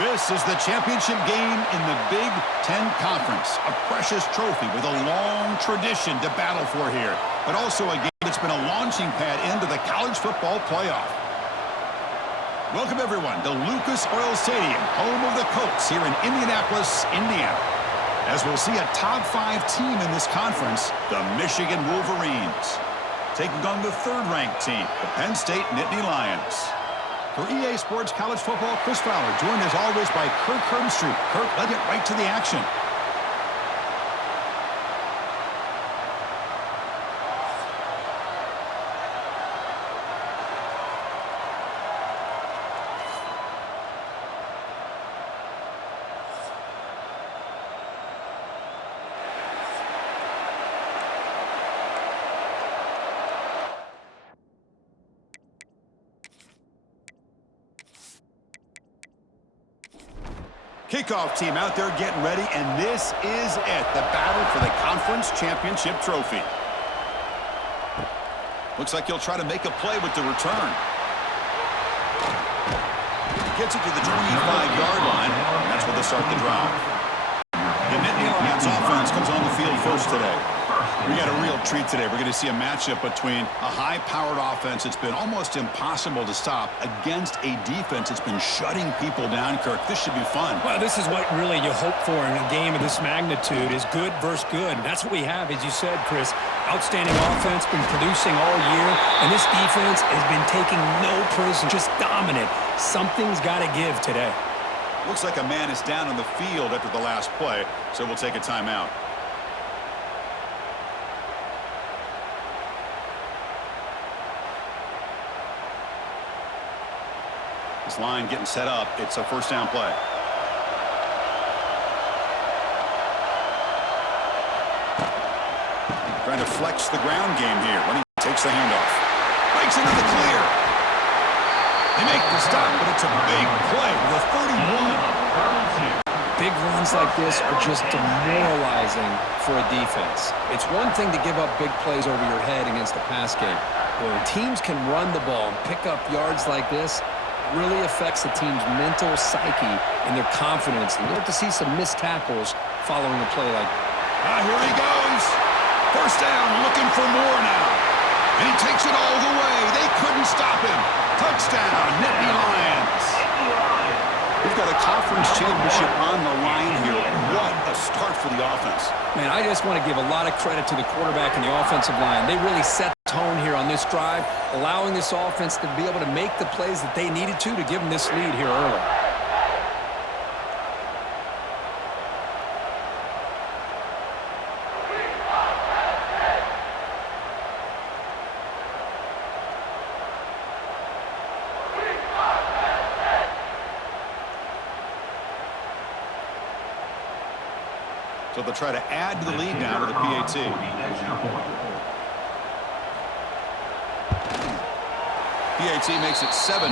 This is the championship game in the Big Ten Conference. A precious trophy with a long tradition to battle for here, but also a game that's been a launching pad into the college football playoff. Welcome, everyone, to Lucas Oil Stadium, home of the Colts here in Indianapolis, Indiana. As we'll see a top 5 team in this conference, the Michigan Wolverines, taking on the third-ranked team, the Penn State Nittany Lions. For EA Sports College Football, Chris Fowler, joined as always by Kirk Herbstreit. Kirk, let's get right to the action. Kickoff team out there getting ready, and this is it, the battle for the conference championship trophy. Looks like he'll try to make a play with the return. Gets it to the 25-yard line, and that's where they start the drive. The Nittany Lions offense comes on the field first today. We got a real treat today. We're going to see a matchup between a high-powered offense that's been almost impossible to stop against a defense that's been shutting people down, Kirk. This should be fun. Well, this is what really you hope for in a game of this magnitude, is good versus good. And that's what we have, as you said, Chris. Outstanding offense, been producing all year, and this defense has been taking no prisoners, just dominant. Something's got to give today. Looks like a man is down on the field after the last play, so we'll take a timeout. This line getting set up. It's a first down play. Trying to flex the ground game here when he takes the handoff. Breaks into the clear. They make the stop, but it's a big play with a 31. Big runs like this are just demoralizing for a defense. It's one thing to give up big plays over your head against the pass game. When teams can run the ball and pick up yards like this, really affects the team's mental psyche and their confidence. And you have to see some missed tackles following a play like that. Here he goes. First down, looking for more now. And he takes it all the way. They couldn't stop him. Touchdown, Nittany Lions. We've got a conference championship on the line here. What a start for the offense. Man, I just want to give a lot of credit to the quarterback and the offensive line. They really set the tone here on this drive, allowing this offense to be able to make the plays that they needed to give them this lead here early. So they'll try to add to the lead now to the PAT. PAT makes it 7-0.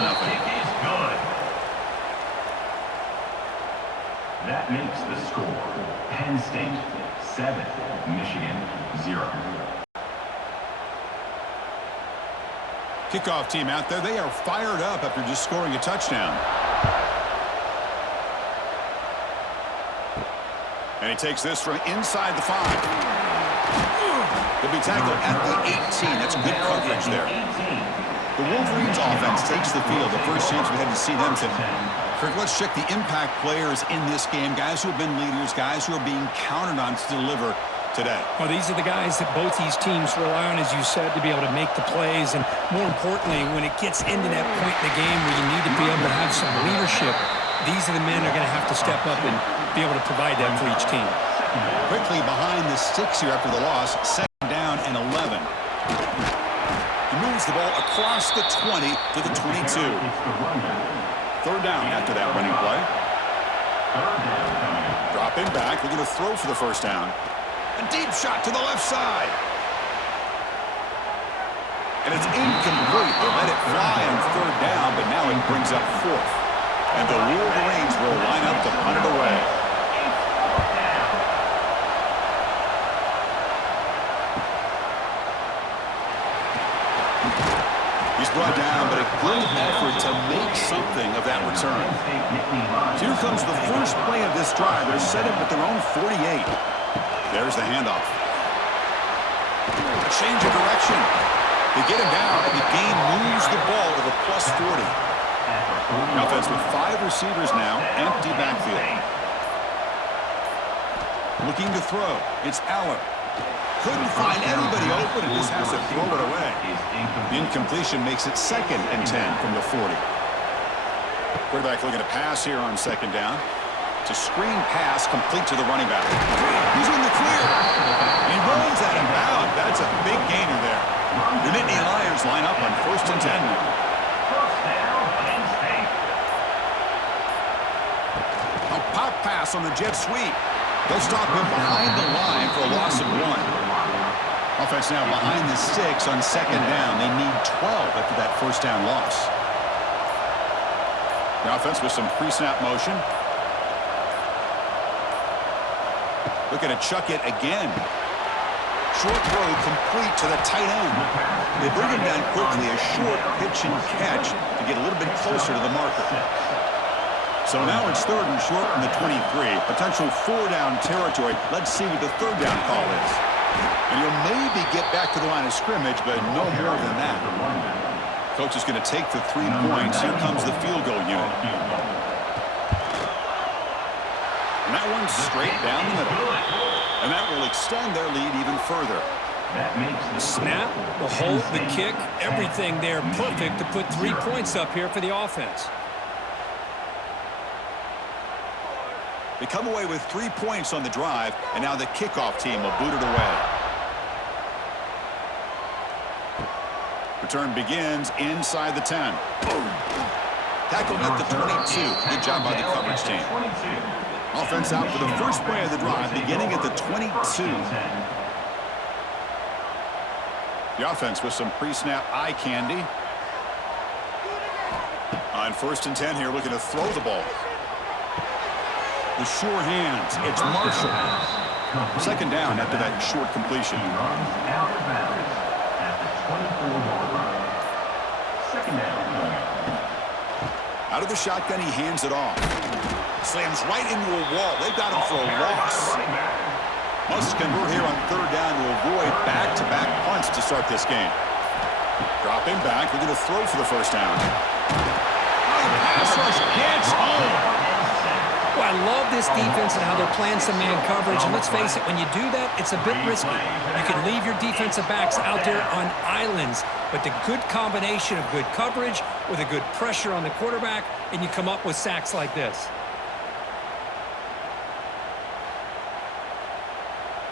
That makes the score Penn State 7, Michigan 0. Kickoff team out there. They are fired up after just scoring a touchdown. And he takes this from inside the 5. He'll be tackled at the 18. That's good coverage there. The Wolverines offense takes the field. The first chance we had to see them today. Kirk, let's check the impact players in this game. Guys who have been leaders, guys who are being counted on to deliver today. Well, these are the guys that both these teams rely on, as you said, to be able to make the plays. And more importantly, when it gets into that point in the game where you need to be able to have some leadership, these are the men that are going to have to step up and be able to provide that for each team. Quickly behind the sticks here after the loss, 2nd down and 11. He moves the ball across the 20 to the 22. 3rd down after that running play. Dropping back, they're going to throw for the first down. A deep shot to the left side. And it's incomplete. They let it fly on 3rd down, but now it brings up 4th. And the Wolverines will line up to punt it away. He's brought down, but a good effort to make something of that return. So here's comes the first play of this drive. They're set up at their own 48. There's the handoff. A change of direction. They get him down, and the game moves the ball to the +40. The offense with 5 receivers now, empty backfield. Looking to throw. It's Aller. Couldn't find anybody open and just has to throw it away. The incompletion makes it 2nd and 10 from the 40. Quarterback looking to pass here on 2nd down. It's a screen pass complete to the running back. He's in the clear. He runs out of bounds. That's a big gainer there. The Nittany Lions line up on 1st and 10 now. A pop pass on the jet sweep. They'll stop him behind the line for a loss of 1. Offense now behind the 6 on 2nd down. They need 12 after that 1st down loss. The offense with some pre-snap motion. Looking to chuck it again. Short throw complete to the tight end. They bring him down quickly. A short pitch and catch to get a little bit closer to the marker. So now it's 3rd and short from the 23. Potential 4-down territory. Let's see what the 3rd down call is. And you'll maybe get back to the line of scrimmage, but no more than that. Coach is going to take the 3 points. Here comes the field goal unit. And that one's straight down the middle. And that will extend their lead even further. The snap, the hold, the kick, everything there perfect to put 3 points up here for the offense. They come away with 3 points on the drive, and now the kickoff team will boot it away. Return begins inside the 10. Tackled at the 22. Good job by the coverage team. Offense out for the first play of the drive, beginning at the 22. The offense with some pre-snap eye candy. On 1st and 10 here, looking to throw the ball. The sure hands. It's Marshall. 2nd down after that short completion. Out of the shotgun, he hands it off. Slams right into a wall. They've got him for a loss. Must convert here on 3rd down to avoid back-to-back punts to start this game. Dropping back. We're going to throw for the 1st down. Pass rush gets home. Well, I love this defense and how they're playing some man coverage. And let's face it, when you do that, it's a bit risky. You can leave your defensive backs out there on islands, but the good combination of good coverage with a good pressure on the quarterback, and you come up with sacks like this.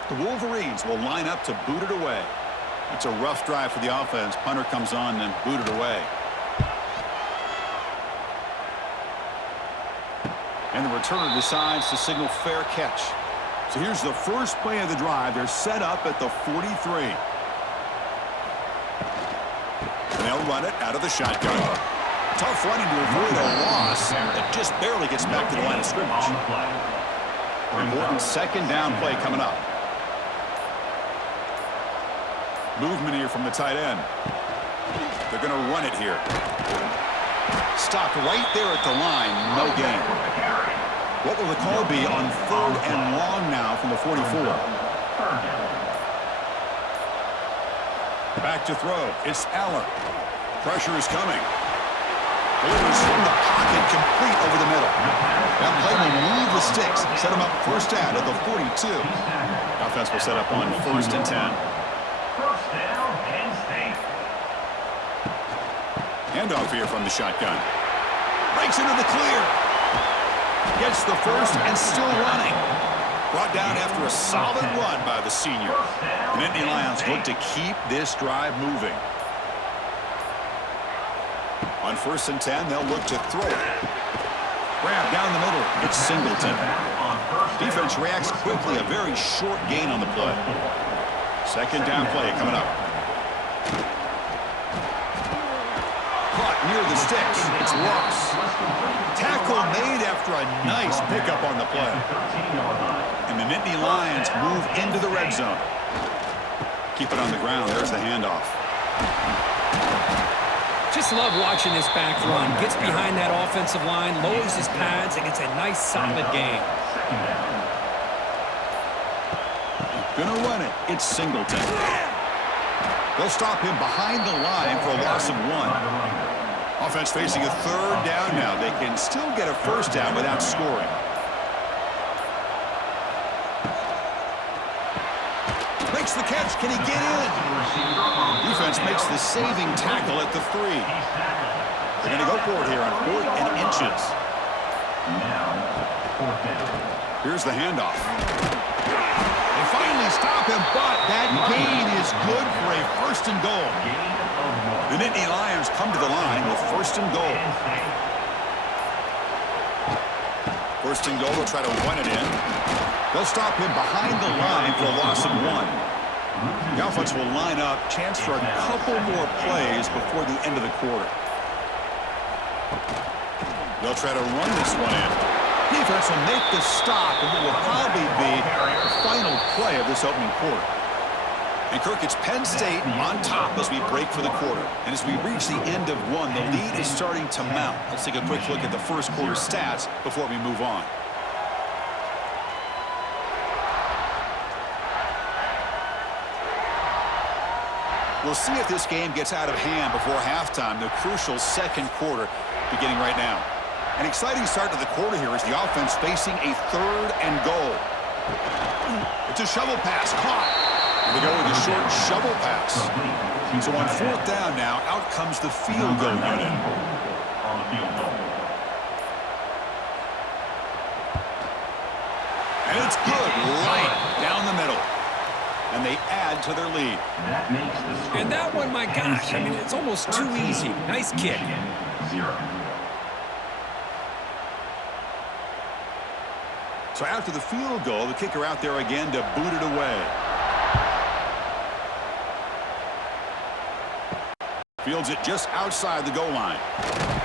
The Wolverines will line up to boot it away. It's a rough drive for the offense. Punter comes on and boot it away. And the returner decides to signal fair catch. So here's the first play of the drive. They're set up at the 43. And they'll run it out of the shotgun. Tough running to avoid a loss that just barely gets back to the line of scrimmage. Important 2nd down play coming up. Movement here from the tight end. They're going to run it here. Stopped right there at the line. No gain. What will the call be on 3rd and long now from the 44? Back to throw. It's Aller. Pressure is coming. Delivers from the pocket, complete over the middle. That play will move the sticks. Set him up 1st down at the 42. Offense will set up on 1st and 10. 1st down, Penn State. Handoff here from the shotgun. Breaks into the clear. Gets the 1st and still running. Brought down after a solid run by the senior. The Nittany Lions look to keep this drive moving. On 1st and 10, they'll look to throw it. Grab down the middle. It's Singleton. Defense reacts quickly. A very short gain on the play. 2nd down play coming up. Caught near the sticks. It's Ross. Tackle made after a nice pickup on the play. And the Nittany Lions move into the red zone. Keep it on the ground. There's the handoff. Just love watching this back run. Gets behind that offensive line, lowers his pads, and gets a nice, solid gain. Gonna run it. It's Singleton. They'll stop him behind the line for a loss of 1. Offense facing a 3rd down now. They can still get a 1st down without scoring. Makes the catch. Can he get in? Defense makes the saving tackle at the 3. They're going to go for it here on 4th and inches. Now, 4th down. Here's the handoff. They finally stop him, but that gain is good for a 1st and goal. The Nittany Lions come to the line with 1st and goal. 1st and goal, they'll try to run it in. They'll stop him behind the line for a loss of 1. The offense will line up. Chance for a couple more plays before the end of the quarter. They'll try to run this one in. Defense will make the stop, and it will probably be the final play of this opening quarter. And Kirk, it's Penn State on top as we break for the quarter. And as we reach the end of 1, the lead is starting to mount. Let's take a quick look at the first quarter stats before we move on. We'll see if this game gets out of hand before halftime, the crucial 2nd quarter beginning right now. An exciting start to the quarter here as the offense facing a 3rd and goal. It's a shovel pass, caught. And they go with a short shovel pass. So on 4th down now, out comes the field goal unit. On the field goal. And it's good, right down the middle. And they add to their lead. That makes the score. And that one, my gosh, I mean, it's almost too easy. Nice kick. 0. So after the field goal, the kicker out there again to boot it away. Fields it just outside the goal line.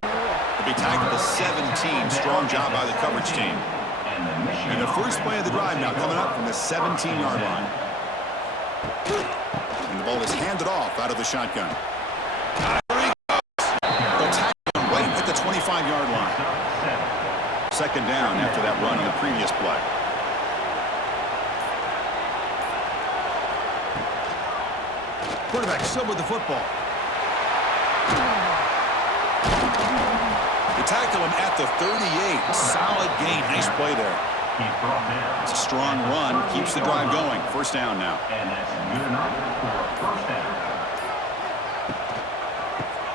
They'll be tagged at the 17. Strong job by the coverage team. And the first play of the drive now coming up from the 17-yard line. And the ball is handed off out of the shotgun. There he goes. They'll tackle him right at the 25-yard line. 2nd down after that run on the previous play. Quarterback still with the football. They tackle him at the 38. Solid gain. Nice play there. It's a strong run. Keeps the drive going. 1st down now. And that's good enough for a 1st down.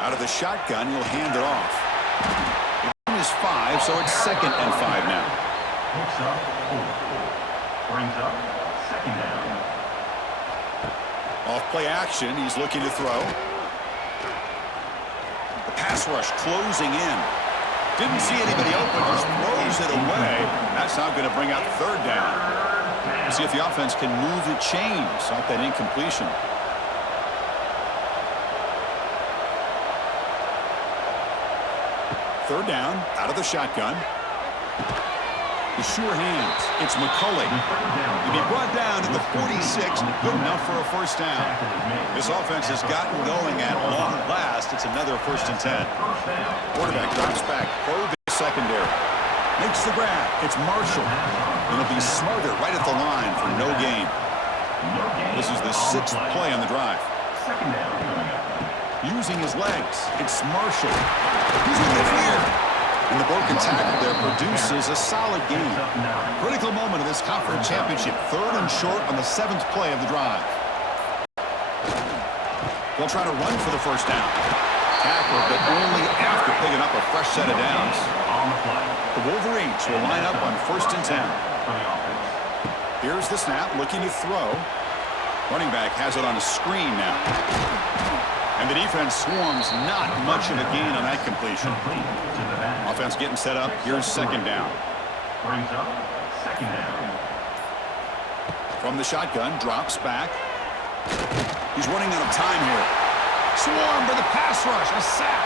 Out of the shotgun, he'll hand it off. The game is 5, so it's 2nd and 5 now. Picks up 4. Brings up 2nd down. Off play action. He's looking to throw. The pass rush closing in. Didn't see anybody open, just throws it away. That's now going to bring out 3rd down. We'll see if the offense can move the chains off that incompletion. Third down, out of the shotgun. The sure hands. It's McCulley. He'll be brought down to the 46. Good enough for a 1st down. This offense has gotten going at long last. It's another 1st and 10. Quarterback drops back. Probe the secondary. Makes the grab. It's Marshall. And he'll be smothered right at the line for no gain. This is the 6th play on the drive. 2nd down coming up. Using his legs. It's Marshall. He's going to get here. And the broken tackle there produces a solid gain. Critical moment of this conference championship. 3rd and short on the 7th play of the drive. They'll try to run for the 1st down. Tackle, but only after picking up a fresh set of downs. The Wolverines will line up on 1st and 10. Here's the snap, looking to throw. Running back has it on a screen now. And the defense swarms, not much of a gain on that completion. Offense getting set up. Here's 2nd down. Brings up 2nd down. From the shotgun, drops back. He's running out of time here. Swarm for the pass rush, a sack.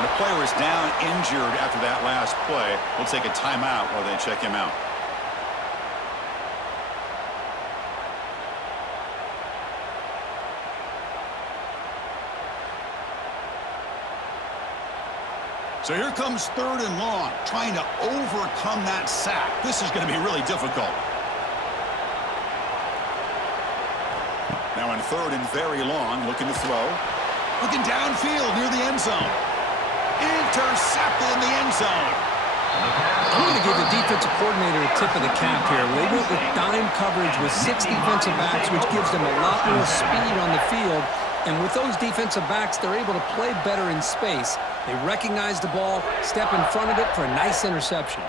And the player is down injured after that last play. We'll take a timeout while they check him out. So here comes 3rd and long, trying to overcome that sack. This is going to be really difficult. Now in 3rd and very long, looking to throw. Looking downfield near the end zone. Intercepted in the end zone. I'm going to give the defensive coordinator a tip of the cap here. They went with dime coverage with 6 defensive backs, which gives them a lot more speed on the field. And with those defensive backs, they're able to play better in space. They recognize the ball, step in front of it for a nice interception.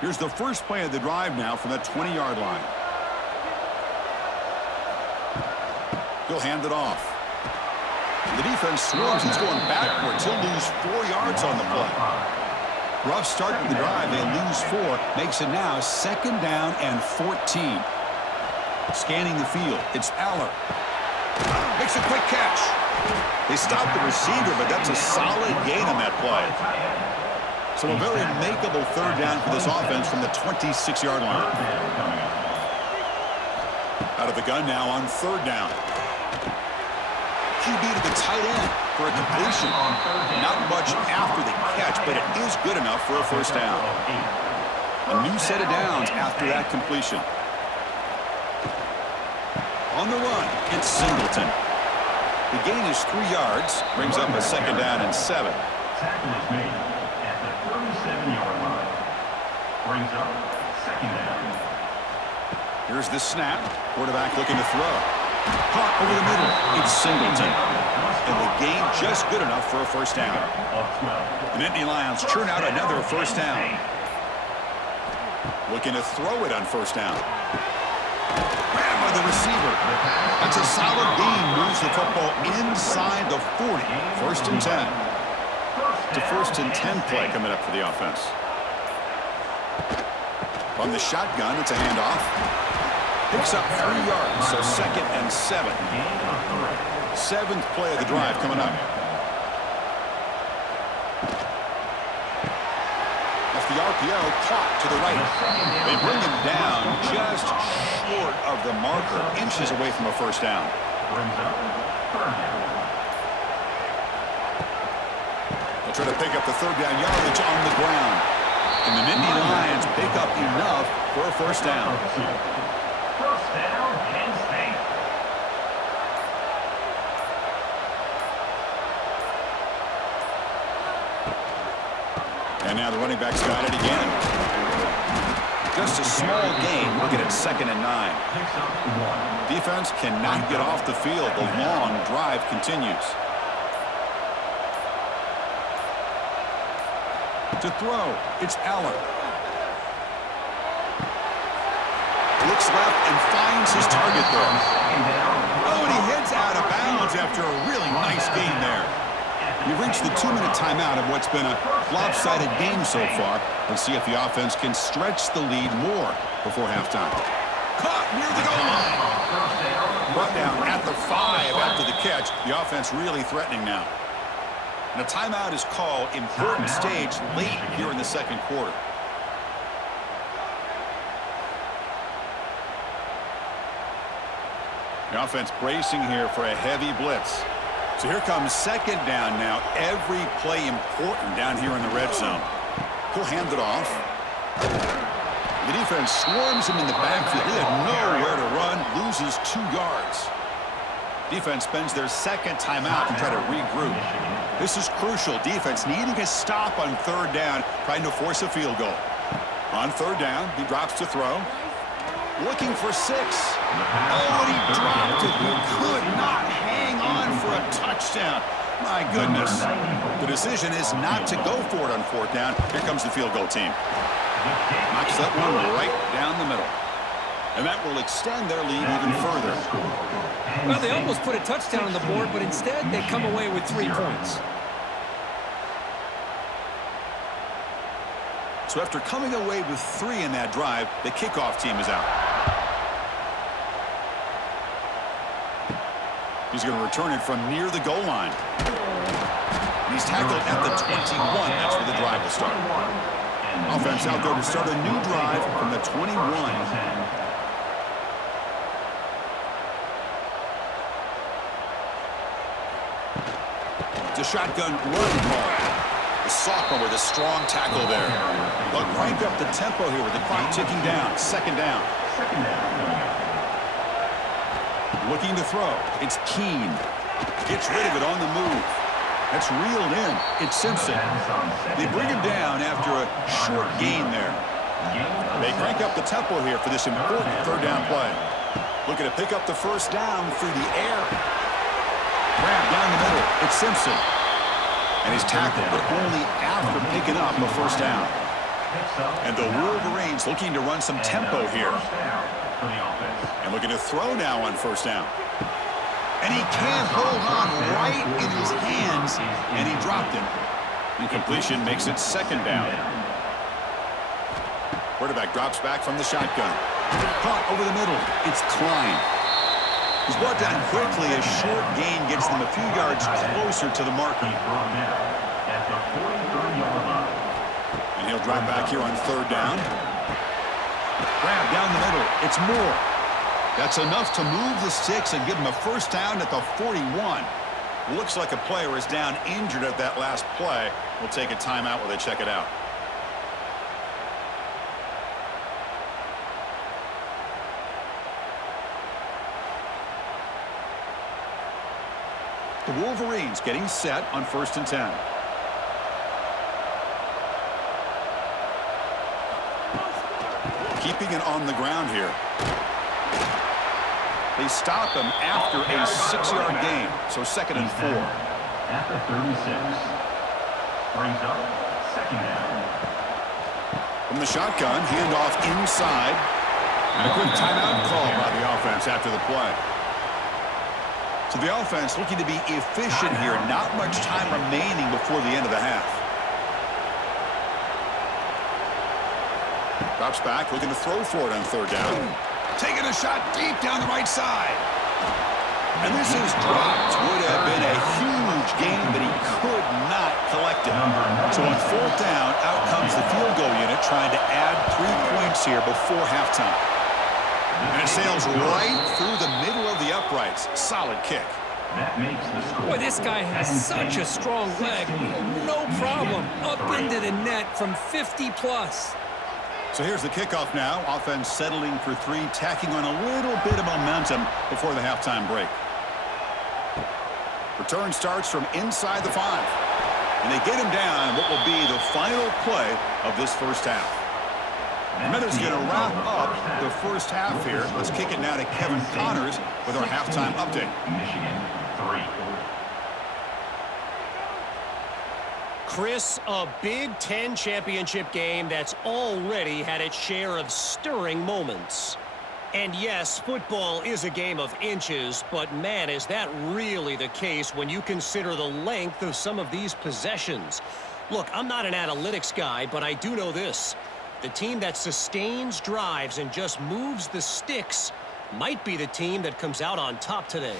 Here's the first play of the drive now from the 20-yard line. He'll hand it off. The defense swarms. He's going backwards. He'll lose 4 yards on the play. Rough start to the drive. They lose 4. Makes it now 2nd down and 14. Scanning the field. It's Aller. Makes a quick catch. They stop the receiver, but that's a solid gain on that play. So a very makeable 3rd down for this offense from the 26-yard line. Out of the gun now on 3rd down. QB to the tight end for a completion. Not much after the catch, but it is good enough for a 1st down. A new set of downs after that completion. On the run, it's Singleton. The gain is 3 yards, brings up a 2nd down and 7. Tackle is made at the 37-yard line. Brings up 2nd down. Here's the snap. Quarterback looking to throw. Caught over the middle. It's Singleton. And the gain just good enough for a 1st down. The Nittany Lions churn out another 1st down. Looking to throw it on 1st down. Grabbed by the receiver. That's a solid gain. Moves the football inside the 40. 1st and 10. It's a 1st and 10 play coming up for the offense. On the shotgun, it's a handoff. Picks up 3 yards, so 2nd and 7. 7th play of the drive coming up. Off the RPO, caught to the right. They bring him down just short of the marker, inches away from a 1st down. They'll try to pick up the 3rd down yardage on the ground. And the Nittany Lions pick up enough for a 1st down. 1st down, Penn State. And now the running back's got it again. Just a small gain. Looking at 2nd and 9. Defense cannot get off the field. The long drive continues. To throw, it's Aller. Looks left and finds his target there. Oh, and he heads out of bounds after a really nice gain there. We've reached the 2-minute timeout of what's been a lopsided game so far. Let's see if the offense can stretch the lead more before halftime. Caught near the goal line. Brought down at the 5 after the catch. The offense really threatening now. And a timeout is called. Important stage late here in the 2nd quarter. The offense bracing here for a heavy blitz. So here comes 2nd down now. Every play important down here in the red zone. He'll hand it off. The defense swarms him in the backfield. He had nowhere to run. Loses 2 yards. Defense spends their 2nd timeout to try to regroup. This is crucial. Defense needing a stop on 3rd down, trying to force a field goal. On 3rd down, he drops to throw. Looking for 6. Oh, and he dropped it. He could not hang on for a touchdown. My goodness. The decision is not to go for it on 4th down. Here comes the field goal team. Knocks that one right down the middle. And that will extend their lead even further. Well, they almost put a touchdown on the board, but instead they come away with 3 points. So after coming away with 3 in that drive, the kickoff team is out. He's going to return it from near the goal line. And he's tackled at the 21. That's where the drive will start. Offense out there to start a new drive from the 21. It's a shotgun run ball. The sophomore with a strong tackle there. They'll crank up the tempo here with the clock ticking down. Second down. Looking to throw. It's Keene. Gets rid of it on the move. That's reeled in. It's Simpson. They bring him down after a short gain there. They crank up the tempo here for this important third down play. Looking to pick up the first down through the air. Grab down the middle. It's Simpson. And he's tackled, but only after picking up the first down. And the Wolverines looking to run some tempo here. And looking to throw now on first down. And he can't hold on right in his hands, and he dropped it. Incompletion makes it second down. Quarterback drops back from the shotgun. Caught over the middle. It's Klein. He's brought down quickly. A short gain gets them a few yards closer to the marker. And he'll drop back here on third down. Grab down the middle. It's Moore. That's enough to move the sticks and give him a first down at the 41. Looks like a player is down injured at that last play. We'll take a timeout while they check it out. The Wolverines getting set on 1st and 10. Keeping it on the ground here. They stop him after a 6-yard gain, so 2nd and 4. At the 36. Brings up second down. From the shotgun, handoff inside. And a quick timeout call by the offense after the play. So the offense looking to be efficient here. Not much time remaining before the end of the half. Drops back, looking to throw for it on third down. Taking a shot deep down the right side. And this is dropped. Would have been a huge gain, but he could not collect it. So on fourth down, out comes the field goal unit trying to add 3 points here before halftime. And it sails right through the middle of the uprights. Solid kick. That makes the score. Boy, this guy has such a strong leg. No problem. Up into the net from 50+. So here's the kickoff now. Offense settling for 3, tacking on a little bit of momentum before the halftime break. Return starts from inside the 5. And they get him down what will be the final play of this first half. And that is going to wrap up the first half here. Let's kick it now to Kevin Connors with our halftime update. Michigan 3. Chris, a Big Ten championship game that's already had its share of stirring moments. And yes, football is a game of inches, but man, is that really the case when you consider the length of some of these possessions. Look, I'm not an analytics guy, but I do know this. The team that sustains drives and just moves the sticks might be the team that comes out on top today.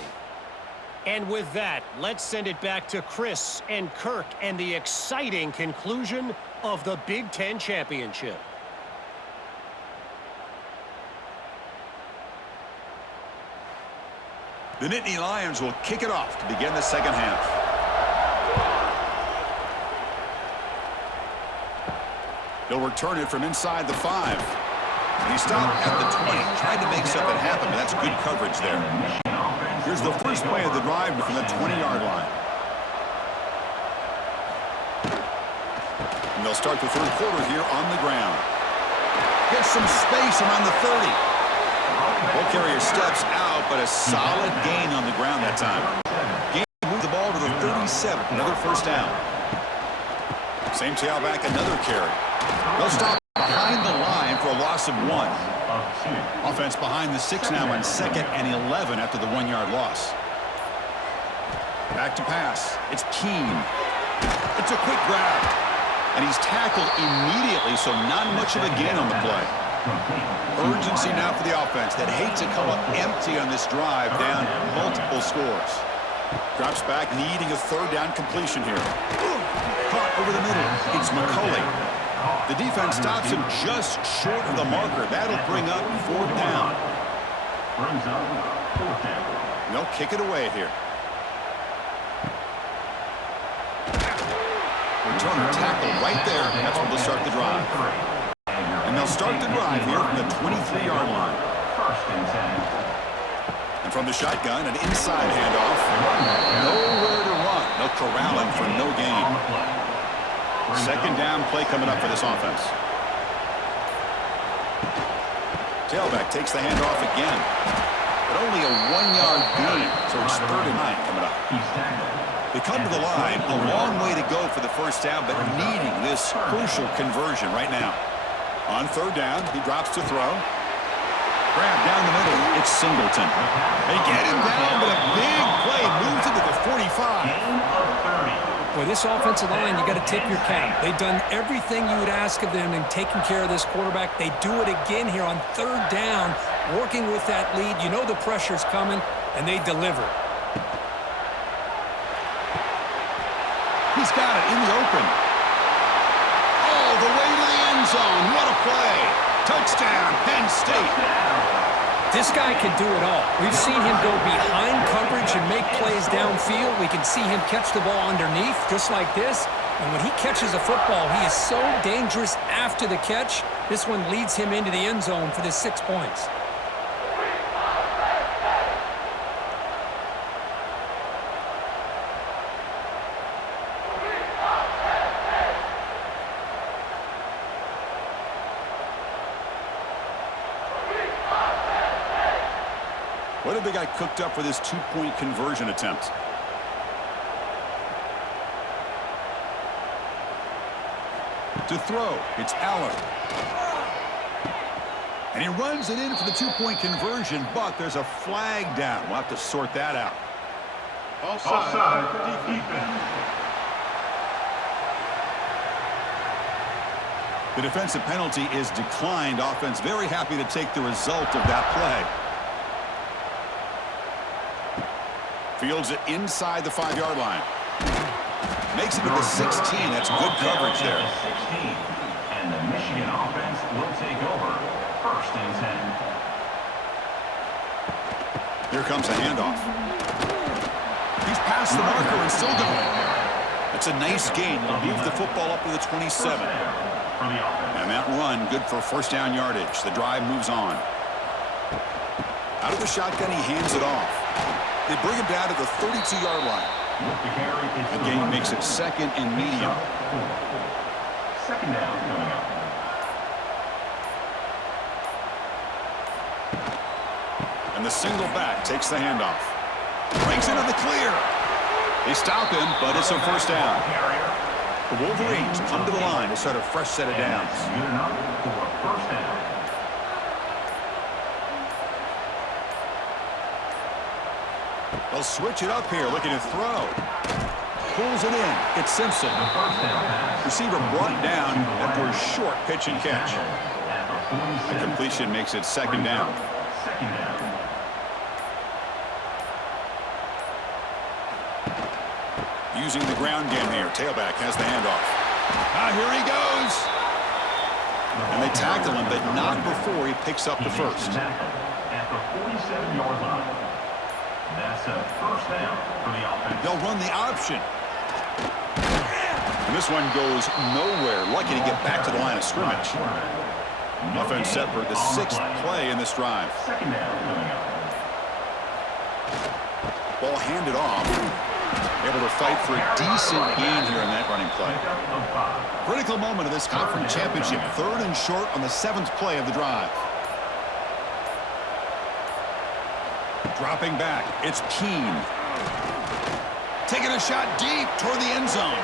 And with that, let's send it back to Chris and Kirk and the exciting conclusion of the Big Ten championship. The Nittany Lions will kick it off to begin the second half. They'll return it from inside the 5. And he stopped at the 20, tried to make something happen, but that's good coverage there. Here's the first play of the drive from the 20-yard line. And they'll start the third quarter here on the ground. Gets some space around the 30. Ball carrier steps out, but a solid gain on the ground that time. Gain moved the ball to the 37, another first down. Same tailback, another carry. They'll stop behind the line for a loss of 1. Offense behind the 6 now on 2nd and 11 after the 1-yard loss. Back to pass. It's Keene. It's a quick grab. And he's tackled immediately, so not much of a gain on the play. Urgency now for the offense that hate to come up empty on this drive, down multiple scores. Drops back, needing a third down completion here. Caught over the middle. It's McCulley. The defense stops him just short of the marker. That'll bring up fourth down. Brings up fourth down. They'll kick it away here. Returner tackle right there. That's where they'll start the drive. And they'll start the drive here from the 23-yard line. First and 10. And from the shotgun, an inside handoff. Nowhere to run. They'll corral him for no gain. Second down play coming up for this offense. Tailback takes the handoff again. But only a 1-yard gain, so it's 3rd and 9 coming up. They come to the line, a long way to go for the first down, but needing this crucial conversion right now. On 3rd down, he drops to throw. Grab down the middle, it's Singleton. They get him down, but a big play moves into the 45. Boy, this offensive line, you got to tip your cap. They've done everything you would ask of them in taking care of this quarterback. They do it again here on 3rd down, working with that lead. You know the pressure's coming, and they deliver. He's got it in the open. All the way to the end zone. What a play. Touchdown, Penn State. This guy can do it all. We've seen him go behind coverage and make plays downfield. We can see him catch the ball underneath, just like this. And when he catches a football, he is so dangerous after the catch. This one leads him into the end zone for the 6 points. What have they got cooked up for this 2-point conversion attempt? To throw, it's Aller. And he runs it in for the 2-point conversion, but there's a flag down. We'll have to sort that out. Offside. Defense. The defensive penalty is declined. Offense very happy to take the result of that play. Fields it inside the 5-yard line. Makes it to the 16. That's good coverage there. 16. And the Michigan offense will take over. First and 10. Here comes a handoff. He's past the marker and still going. That's a nice gain. Will move the football up to the 27. And that run, good for first down yardage. The drive moves on. Out of the shotgun, he hands it off. They bring him down to the 32-yard line. The gain makes it 2nd and medium. Second down coming up. And the single back takes the handoff. Breaks into the clear. They stop him, but it's a first down. The Wolverines come to the line to start a fresh set of downs. Good enough for a first down. They'll switch it up here, looking to throw. Pulls it in. It's Simpson. Receiver brought it down after a short pitch and catch. The completion makes it 2nd down. Second down. Using the ground game here. Tailback has the handoff. Here he goes. And they tackle him, but not before he picks up the first. At the 47-yard line. That's a first down for the offense. They'll run the option. And this one goes nowhere. Lucky to get back to the line of scrimmage. Offense set for the 6th play in this drive. Second down coming up. Ball handed off. Able to fight for a decent gain here in that running play. Critical moment of this conference championship. 3rd and short on the 7th play of the drive. Dropping back, it's Keene. Taking a shot deep toward the end zone.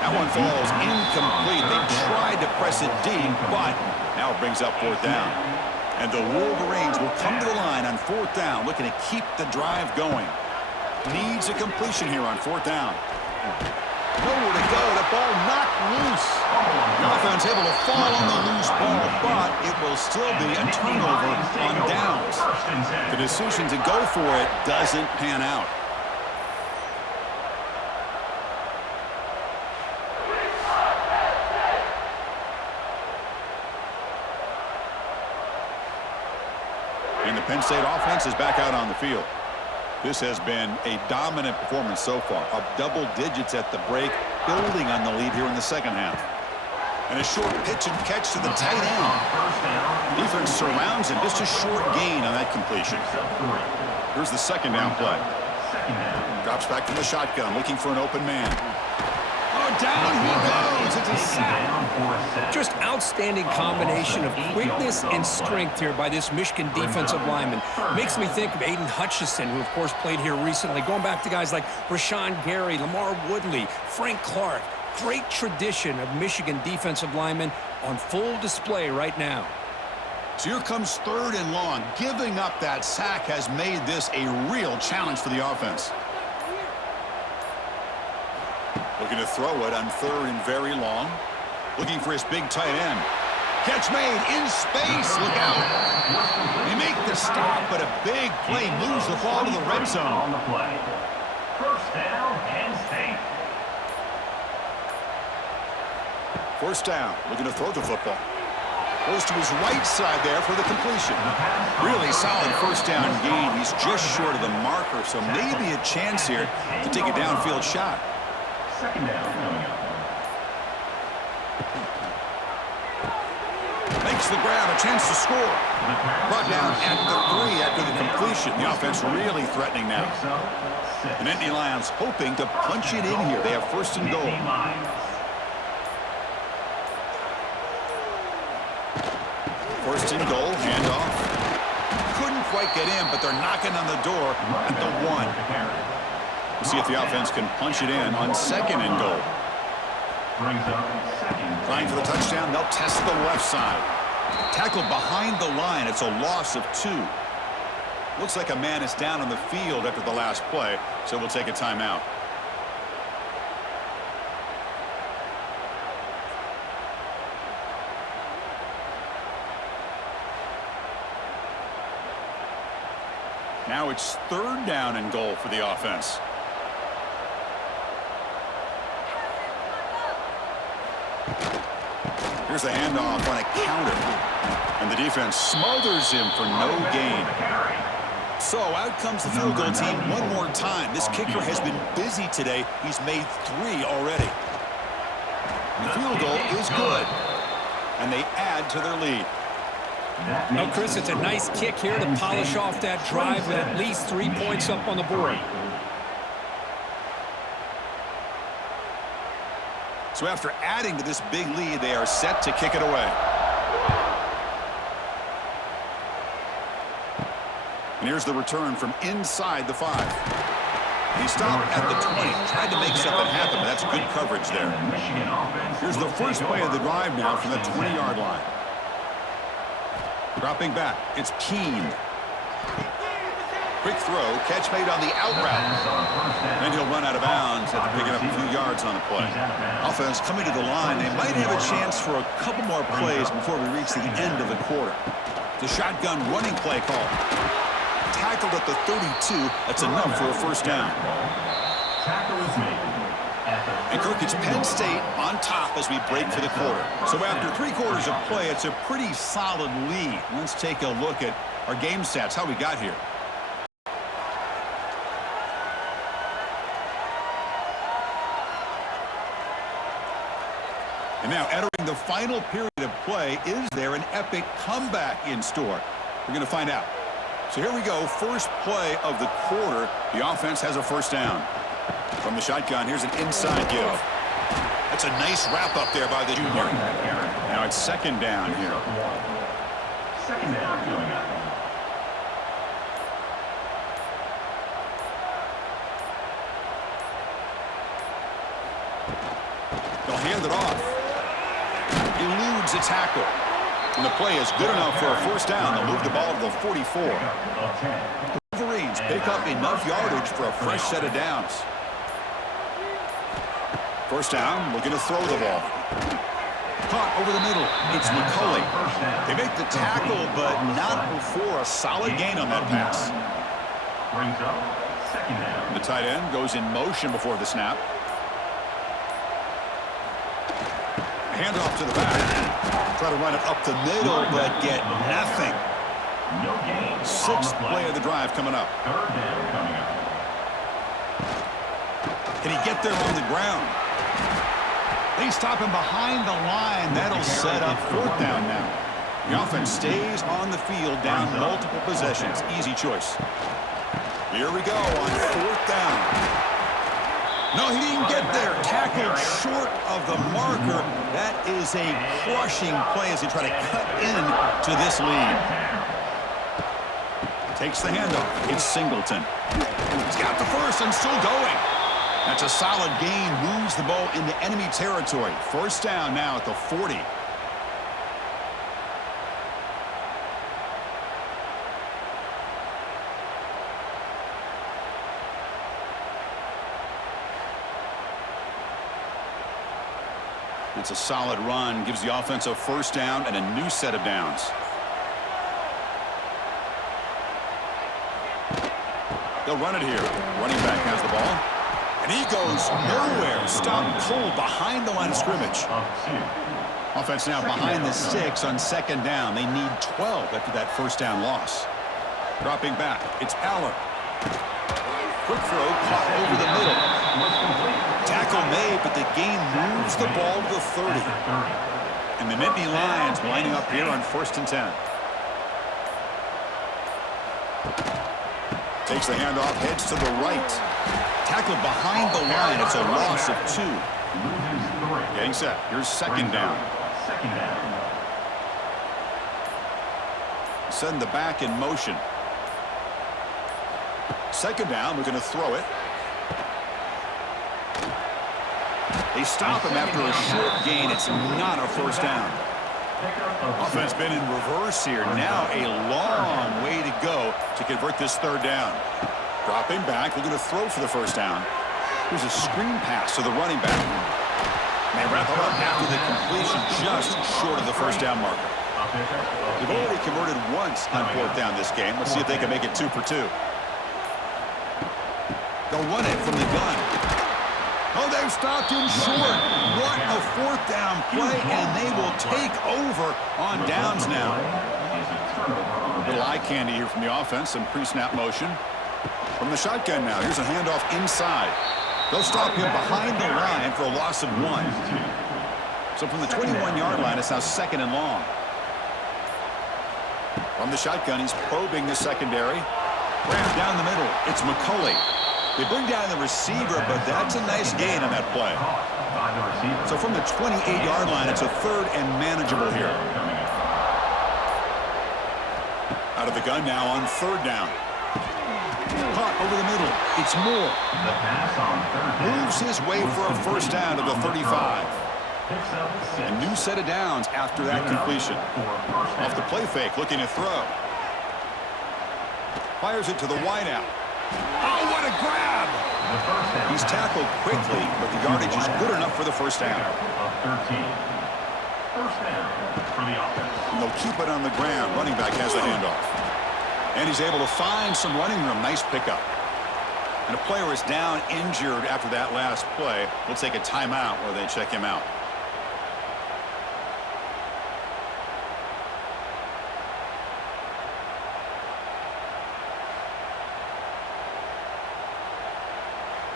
That one falls incomplete. They tried to press it deep, but now it brings up 4th down. And the Wolverines will come to the line on 4th down, looking to keep the drive going. Needs a completion here on 4th down. Nowhere to go. The ball knocked loose. The offense able to fall on the loose ball, but it will still be a turnover on downs. The decision to go for it doesn't pan out. And the Penn State offense is back out on the field. This has been a dominant performance so far, up double digits at the break, building on the lead here in the second half. And a short pitch and catch to the tight end. Defense surrounds him, just a short gain on that completion. Here's the second down play. Drops back from the shotgun, looking for an open man. Oh, down he goes. It's a sack. Just outstanding combination of quickness and strength here by this Michigan defensive lineman. Makes me think of Aiden Hutchinson, who, of course, played here recently. Going back to guys like Rashawn Gary, Lamar Woodley, Frank Clark. Great tradition of Michigan defensive linemen on full display right now. So here comes 3rd and long. Giving up that sack has made this a real challenge for the offense. Looking to throw it on 3rd and very long. Looking for his big tight end. Catch made in space. Look out. They make the stop, but a big play moves the ball to the red zone. On the play. First down, Penn State. First down. Looking to throw the football. Goes to his right side there for the completion. Really solid first down gain. He's just short of the marker, so maybe a chance here to take a downfield shot. Second down coming up. Makes the grab, a chance to score. Brought down at the 3 after the completion. The offense really threatening now. The Nittany Lions hoping to punch it in here. They have 1st and goal. First and goal, handoff. Couldn't quite get in, but they're knocking on the door at the 1. We'll see if the offense can punch it in on 2nd and goal. Trying for the touchdown, they'll test the left side. Tackled behind the line, it's a loss of 2. Looks like a man is down on the field after the last play, so we'll take a timeout. Now it's 3rd down and goal for the offense. Here's the handoff on a counter. And the defense smothers him for no gain. So out comes the field goal team one more time. This kicker has been busy today. He's made 3 already. The field goal is good. And they add to their lead. No, Chris, it's a nice kick here to polish off that drive with at least 3 points up on the board. So after adding to this big lead, they are set to kick it away. And here's the return from inside the 5. He stopped at the 20, tried to make something happen, but that's good coverage there. Here's the first play of the drive now from the 20-yard line. Dropping back, it's Keen. Quick throw, catch made on the out route. Then he'll run out of bounds after picking up a few yards on the play. Offense coming to the line. They might have a chance for a couple more plays before we reach the end of the quarter. The shotgun running play call. Tackled at the 32. That's enough for a first down. Tackle is made. And Kirk, it's Penn State on top as we break for the quarter. So after 3 quarters of play, it's a pretty solid lead. Let's take a look at our game stats, how we got here. And now entering the final period of play, is there an epic comeback in store? We're going to find out. So here we go, first play of the quarter. The offense has a first down. From the shotgun, here's an inside give. That's a nice wrap up there by the junior. Now it's 2nd down here. Second down coming up. They'll hand it off. Eludes a tackle. And the play is good enough for a first down. They'll move the ball to the 44. The Wolverines pick up enough yardage for a fresh set of downs. First down, looking to throw the ball. Caught over the middle. It's McCulley. They make the tackle, but not before a solid gain on that pass. Brings up second down. The tight end goes in motion before the snap. Handoff to the back. Try to run it up the middle, but get nothing. No gain. Sixth play of the drive coming up. Third down coming up. Can he get there on the ground? They stop him behind the line. That'll set up fourth down now. The offense stays on the field down multiple possessions. Easy choice. Here we go on fourth down. No, he didn't get there. Tackled short of the marker. That is a crushing play as they try to cut into this lead. Takes the handoff. It's Singleton. He's got the first and still going. That's a solid gain. Moves the ball into enemy territory. First down now at the 40. It's a solid run. Gives the offense a first down and a new set of downs. They'll run it here. Running back has the ball. And he goes nowhere. Stopped cold behind the line of scrimmage. Offense now behind the 6 on second down. They need 12 after that first down loss. Dropping back. It's Aller. Quick throw caught over the middle. Tackle made, but the gain moves the ball to the 30. And the Nittany Lions lining up here on 1st and 10. Takes the handoff, heads to the right. Tackled behind the line. It's a loss of 2. Getting set. Here's second down. Send the back in motion. Second down. We're going to throw it. They stop him after a short gain. It's not a first down. Offense been in reverse here. Now a long way to go to convert this third down. Dropping back. We're going to throw for the first down. Here's a screen pass to the running back. And they wrap it up after the completion just short of the first down marker. They've already converted once on fourth down this game. Let's see if they can make it 2 for 2. They'll run it from the gun. Oh, they've stopped him short. What a fourth down play, and they will take over on downs now. Little eye candy here from the offense. Some pre-snap motion. From the shotgun now. Here's a handoff inside. They'll stop him behind the line for a loss of 1. So from the 21-yard line, it's now second and long. From the shotgun, he's probing the secondary. Wrapped down the middle. It's McCulley. They bring down the receiver, but that's a nice gain on that play. So from the 28-yard line, it's a third and manageable here. Out of the gun now on third down. Caught over the middle. It's Moore. Moves his way for a first down to the 35. A new set of downs after that completion. Off the play fake, looking to throw. Fires it to the wideout. Oh, what a grab! He's tackled quickly, but the yardage is good enough for the first down. And they'll keep it on the ground. Running back has the handoff. And he's able to find some running room. Nice pickup. And a player is down injured after that last play. We'll take a timeout where they check him out.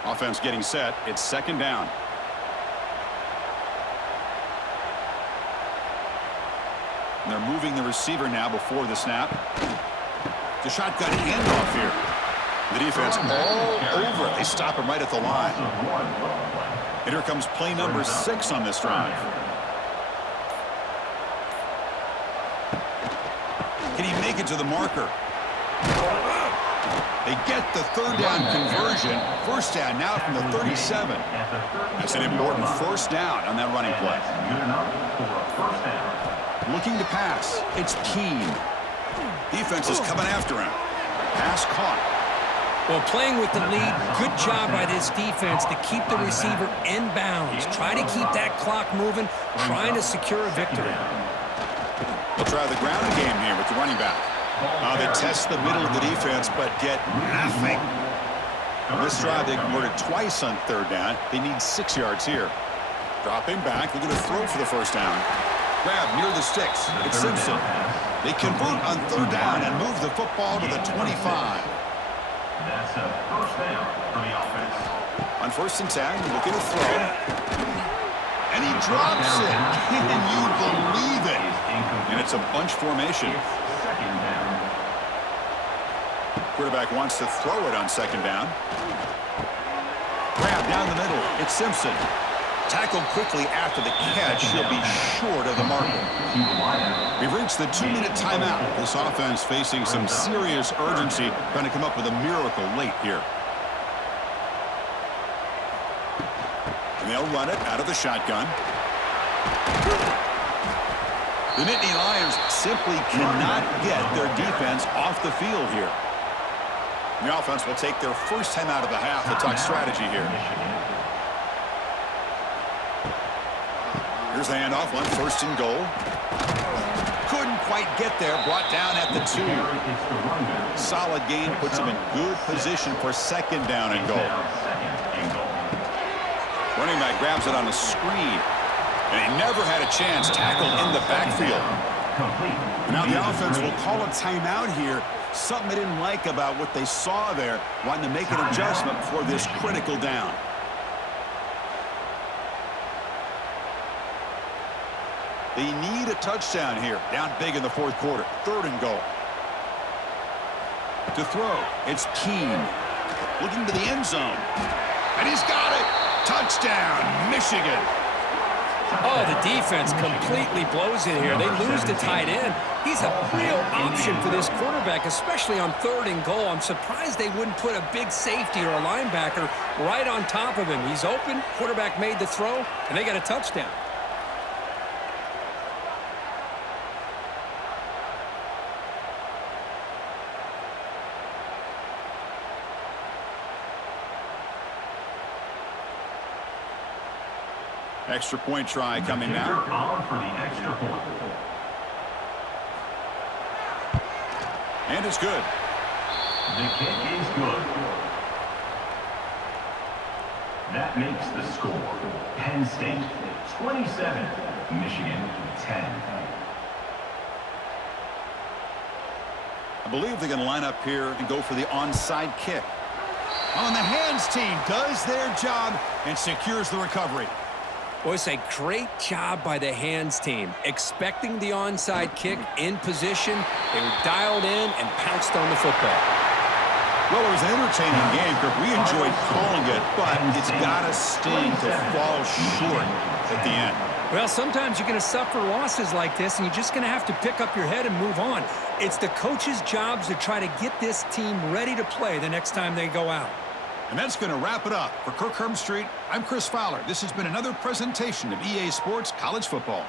Offense getting set. It's second down. And they're moving the receiver now before the snap. The shotgun handoff here. The defense all over it. They stop him right at the line. And here comes play number 6 on this drive. Can he make it to the marker? They get the third down conversion. First down now from the 37. That's an important first down on that running play. Looking to pass. It's Keene. Defense is coming after him. Pass caught. Well, playing with the lead, good job by this defense to keep the receiver in bounds. Try to keep that clock moving, trying to secure a victory. They'll try the ground game here with the running back. They test the middle of the defense, but get nothing. On this drive, they converted twice on third down. They need 6 yards here. Dropping back, they're going to throw for the first down. Grab near the sticks. It's Simpson. They convert on third down and move the football to the 25. That's a first down for the offense. On 1st and 10, looking to throw. And he drops it. Can you believe it? And it's a bunch formation. Second down. Quarterback wants to throw it on 2nd down. Grab down the middle. It's Simpson. Tackled quickly after the catch. He'll be short of the marker. We've reached the 2-minute timeout. This offense facing some serious urgency, trying to come up with a miracle late here. And they'll run it out of the shotgun. The Nittany Lions simply cannot get their defense off the field here. The offense will take their first time out of the half to talk strategy here. Here's the handoff on 1st and goal. Couldn't quite get there. Brought down at the 2. Solid gain puts him in good position for 2nd down and goal. Running back grabs it on the screen. And he never had a chance. Tackled in the backfield. Now the offense will call a timeout here. Something they didn't like about what they saw there. Wanting to make an adjustment for this critical down. They need a touchdown here. Down big in the 4th quarter. 3rd and goal. To throw, it's Keene. Looking to the end zone. And he's got it. Touchdown, Michigan. Oh, the defense completely blows it here. They lose the tight end. He's a real option for this quarterback, especially on 3rd and goal. I'm surprised they wouldn't put a big safety or a linebacker right on top of him. He's open. Quarterback made the throw, and they got a touchdown. Extra point try coming now. On for the extra point. And it's good. The kick is good. That makes the score. Penn State 27, Michigan 10. I believe they're going to line up here and go for the onside kick. On the hands team does their job and secures the recovery. Boy, it's a great job by the hands team. Expecting the onside kick in position, they were dialed in and pounced on the football. Well, it was an entertaining game, Kirk. We enjoyed calling it, but it's got to sting to fall short at the end. Well, sometimes you're going to suffer losses like this, and you're just going to have to pick up your head and move on. It's the coach's job to try to get this team ready to play the next time they go out. And that's going to wrap it up. For Kirk Street, I'm Chris Fowler. This has been another presentation of EA Sports College Football.